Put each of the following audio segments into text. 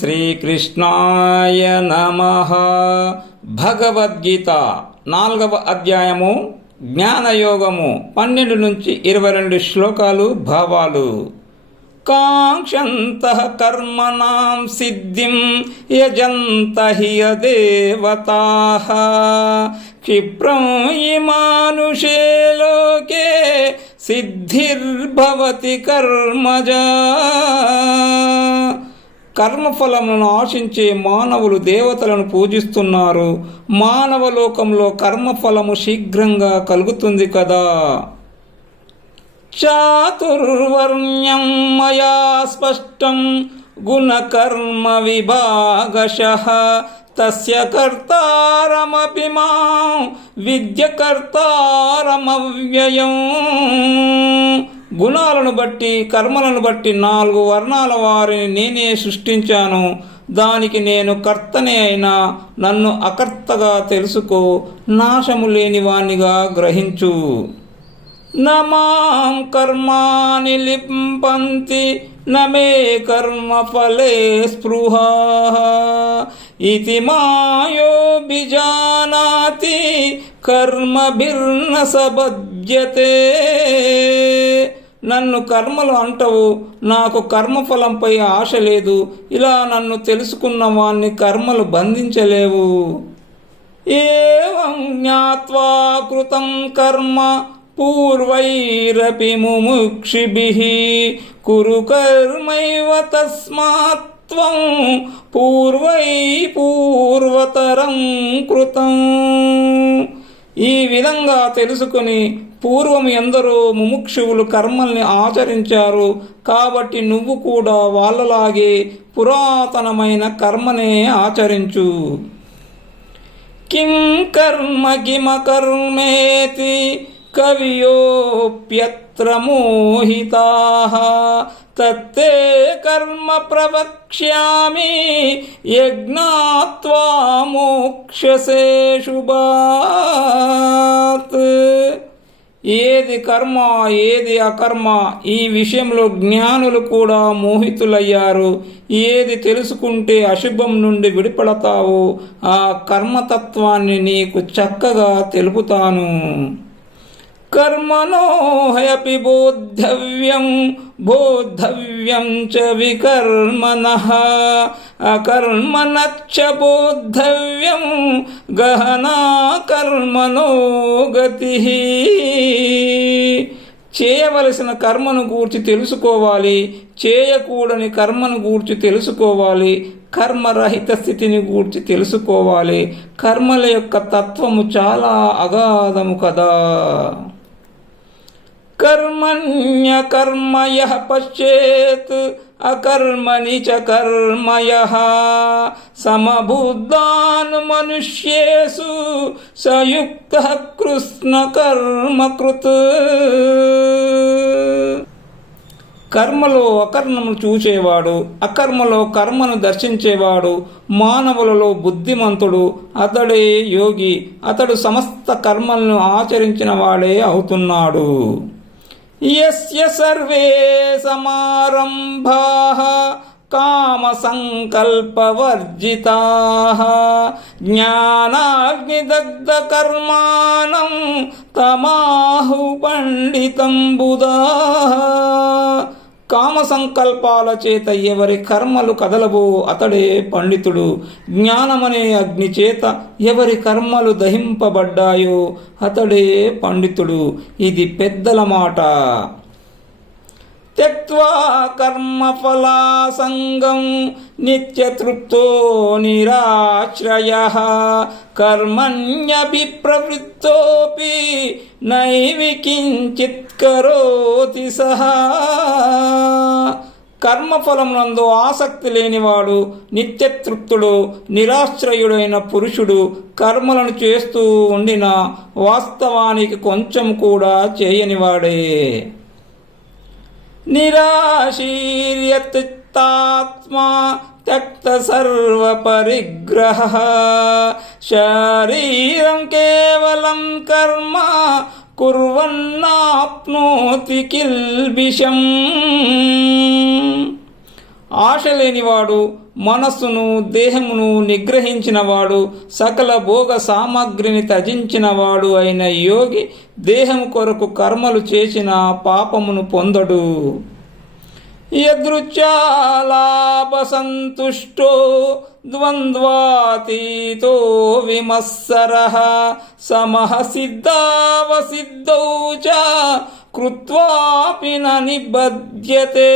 శ్రీకృష్ణాయ నమః. భగవద్గీత 4వ అధ్యాయము జ్ఞానయోగము 12 నుంచి 22 శ్లోకాలు భావాలు. కాంక్షంతః కర్మణాం సిద్ధిం యజంతః దేవతాః క్షిప్రం హి మానుషే లోకే సిద్ధిర్భవతి కర్మజా. కర్మఫలములను ఆశించే మానవులు దేవతలను పూజిస్తున్నారు. మానవ లోకంలో కర్మఫలము శీఘ్రంగా కలుగుతుంది కదా. చాతుర్వర్ణ్యం మయా స్పష్టం గుణకర్మ విభాగశః తస్య కర్తారమపి మాం విద్య కర్తారమవ్యయం. గుణాలను బట్టి కర్మలను బట్టి 4 వర్ణాల వారిని నేనే సృష్టించాను. దానికి నేను కర్తనే అయినా నన్ను అకర్తగా తెలుసుకో. నాశము లేని వానిగా గ్రహించు. నమాం కర్మాణి లింపంతి నమే కర్మ ఫలే స్పృహా ఇతి మాయోభిజానాతి కర్మభిర్న సబధ్యతే. నన్ను కర్మలు అంటవు, నాకు కర్మఫలంపై ఆశ లేదు. ఇలా నన్ను తెలుసుకున్న వాణ్ణి కర్మలు బంధించలేవు. ఏవం జ్ఞాత్వా కృతం కర్మ పూర్వైరపి ముముక్షిభిః కురు కర్మైవ తస్మాత్ త్వం పూర్వతరం కృతం. ఈ విధంగా తెలుసుకుని పూర్వం ఎందరో ముముక్షువులు కర్మల్ని ఆచరించారు. కాబట్టి నువ్వు కూడా వాళ్ళలాగే పురాతనమైన కర్మనే ఆచరించు. కిం కర్మ కిమకర్మేతి కవియోప్యత్ర మోహితాః తత్తే కర్మ ప్రవక్ష్యామి యజ్ఞాత్వా మోక్షసే శుభాత్. ఏది కర్మ ఏది అకర్మ ఈ విషయంలో జ్ఞానులు కూడా మోహితులయ్యారు. ఏది తెలుసుకుంటే అశుభం నుండి విడిపడతావో ఆ కర్మతత్వాన్ని నీకు చక్కగా తెలుపుతాను. కర్మణో హ్యపి బోద్ధవ్యం చ వికర్మణః అకర్మణశ్చ బోద్ధవ్యం గహనా కర్మణో గతిః. చేయవలసిన కర్మను గూర్చి తెలుసుకోవాలి, చేయకూడని కర్మను గూర్చి తెలుసుకోవాలి, కర్మరహిత స్థితిని గూర్చి తెలుసుకోవాలి. కర్మల యొక్క తత్వము చాలా అగాధము కదా. కర్మణ్యకర్మయః పశ్చేత్ అకర్మణి చ కర్మయః సమబుద్ధాన్ మనుష్యేషు సయుక్తః కృష్ణ కర్మకృత్. కర్మలో అకర్మను చూచేవాడు, అకర్మలో కర్మను దర్శించేవాడు మానవులలో బుద్ధిమంతుడు. అతడే యోగి. అతడు సమస్త కర్మలను ఆచరించిన వాడే అవుతున్నాడు. యస్య సర్వే సమారంభాః కామ సంకల్పవర్జితాః జ్ఞానాగ్నిదగ్ధ కర్మాణం తమాహు పండితం బుధాః. కామ సంకల్పాల చేత ఎవరి కర్మలు కదలవో అతడే పండితుడు. జ్ఞానమనే అగ్ని చేత ఎవరి కర్మలు దహింపబడ్డాయో అతడే పండితుడు. ఇది పెద్దల మాట. త్యక్త్వా కర్మఫలాసంగం నిత్యతృప్తో నిరాశ్రయః కర్మణ్యభిప్రవృత్తోపి నైవ కించిత్ కరోతి సహా. కర్మఫలమునందు ఆసక్తి లేనివాడు నిత్యతృప్తుడు, నిరాశ్రయుడైన పురుషుడు కర్మలను చేస్తూ ఉండినా వాస్తవానికి కొంచెం కూడా చేయనివాడే. నిరాశీర్యత్తాత్మా త్యక్త సర్వ పరిగ్రహః శరీరం కేవలం కర్మ కుర్వన్నాప్నోతి కిల్బిషం. ఆశ లేనివాడు, మనస్సును దేహమును నిగ్రహించినవాడు, సకల భోగ సామగ్రిని త్యజించినవాడు అయిన యోగి దేహము కొరకు కర్మలు చేసిన పాపమును పొందడు. యదృచ్ఛాలాభసంతుష్టో ద్వంద్వాతీతో విమత్సరః సమః సిద్ధావసిద్ధౌ చ కృత్వాపి న నిబధ్యతే.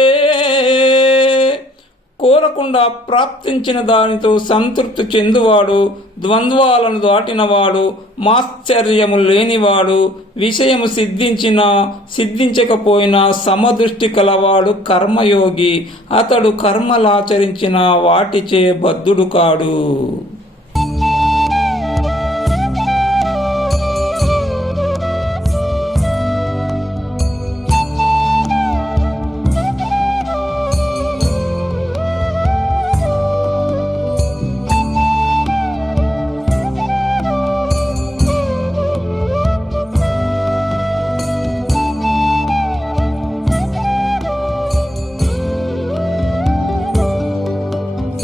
కోరకుండా ప్రాప్తించిన దానితో సంతృప్తి చెందువాడు, ద్వంద్వాలను దాటినవాడు, మాశ్చర్యము లేనివాడు, విషయము సిద్ధించినా సిద్ధించకపోయినా సమదృష్టి కలవాడు కర్మయోగి. అతడు కర్మలాచరించిన వాటిచే బద్ధుడు కాడు.